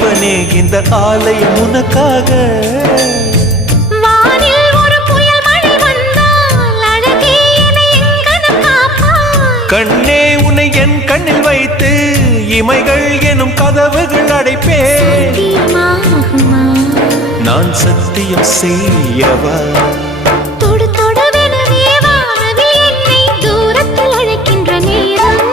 இறைவனே இந்த ஆலயம் உனக்காக. வானில் ஒரு புயல் மழை வந்தால் அழகே என்னை எங்கனம் காப்பாய். கண்ணே உன்னை என் கண்ணில் வைத்து இமைகள் எனும் கதவுகள் அடைப்பேன். சத்தியமாகுமா? நான் சத்தியம் செய்யவா? தொடு தொடுவெனவே வானவில் என்னை தூரத்தில் அழைக்கின்ற நேரம்.